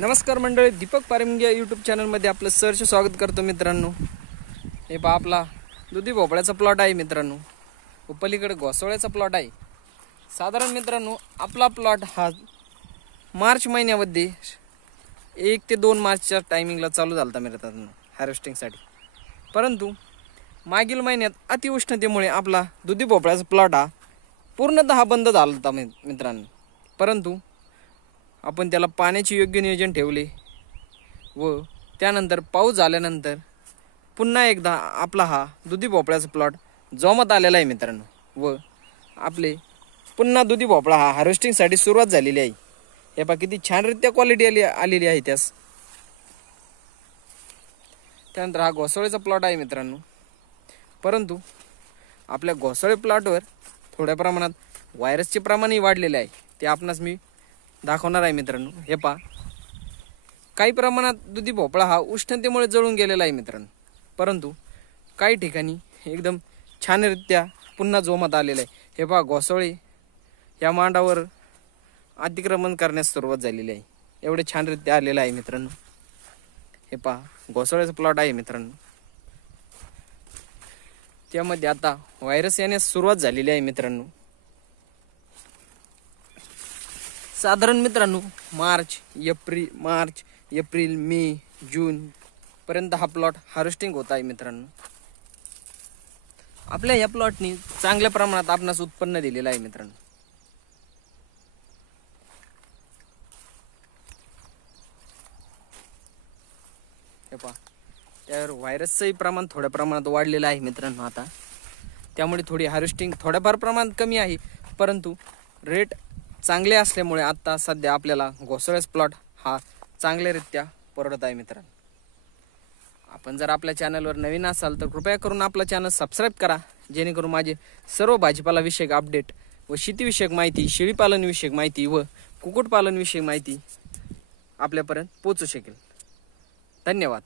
नमस्कार मंडळी, दीपक पारंगे यूट्यूब चॅनलमध्ये आपलं सहर्ष स्वागत करतो मित्रांनो। हे पहा, आपला दुधी भोपळ्याचा प्लॉट आहे मित्रांनो, व पलीकडे घोसाळ्याचा प्लॉट आहे। साधारण मित्रांनो आपला प्लॉट हा मार्च महिन्यामध्ये 1 ते 2 मार्चच्या टायमिंगला चालू झाला होता मित्रांनो हार्वेस्टिंगसाठी। परंतु मागील महिन्यात अतिउष्णतेमुळे आपला दुधी भोपळ्याचा प्लॉट हा पूर्णतः बंद झाला होता मित्रांनो। परंतु आपण त्याला पाण्याचे योग्य नियोजन ठेवले व त्यानंतर पाऊस झाल्यानंतर पुन्हा एकदा आपला हा दुधी भोपळ्याचा प्लॉट जोमात आलेला आहे मित्रांनो। व आपले पुन्हा दुधी भोपळा हा हार्वेस्टिंगसाठी सुरुवात झालेली आहे। हे पहा किती छानरित्या क्वालिटी आलेली आहे त्यास। त्यानंतर हा घोसाळ्याचा प्लॉट आहे मित्रांनो। परंतु आपल्या घोसाळे प्लॉटवर थोड्या प्रमाणात व्हायरसचे प्रमाणही वाढलेले आहे, ते आपणास मी दाखवणार आहे मित्रांनो। हे पहा, काही प्रमाणात दुधी भोपळा हा उष्णतेमुळे जळून गेलेला आहे मित्रांनो, परंतु काही ठिकाणी एकदम छानरित्या पुन्हा जोमात आलेला आहे। हे पहा, घोसाळे या मांडावर अतिक्रमण करण्यास सुरुवात झालेली आहे, एवढे छानरित्या आलेलं आहे मित्रांनो। हे पहा, घोसाळ्याचा प्लॉट आहे मित्रांनो, त्यामध्ये आता व्हायरस येण्यास सुरुवात झालेली आहे मित्रांनो। साधारण मित्रांनो मार्च, एप्रिल, मे, जून पर्यंत हा प्लॉट हार्वेस्टिंग होत आहे मित्रांनो। आपल्या या प्लॉटनी चांगल्या प्रमाणात आपणास उत्पन्न दिलेलं आहे मित्रांनो। हे पहा, त्यावर व्हायरसचंही प्रमाण थोड्या प्रमाणात वाढलेलं आहे मित्रांनो आता, त्यामुळे थोडी हार्वेस्टिंग थोड्याफार प्रमाणात कमी आहे, परंतु रेट चांगले असल्यामुळे आता सध्या आपल्याला घोसाळ्याचा प्लॉट हा चांगल्यारीत्या परवडत आहे मित्रांनो। आपण जर आपल्या चॅनलवर नवीन असाल तर कृपया करून आपला चॅनल सबस्क्राईब करा, जेणेकरून माझे सर्व भाजीपाला विषयक अपडेट व शेतीविषयक माहिती, शेळीपालन विषयक माहिती व कुक्कुटपालन विषयक माहिती आपल्यापर्यंत पोहोचू शकेल। धन्यवाद।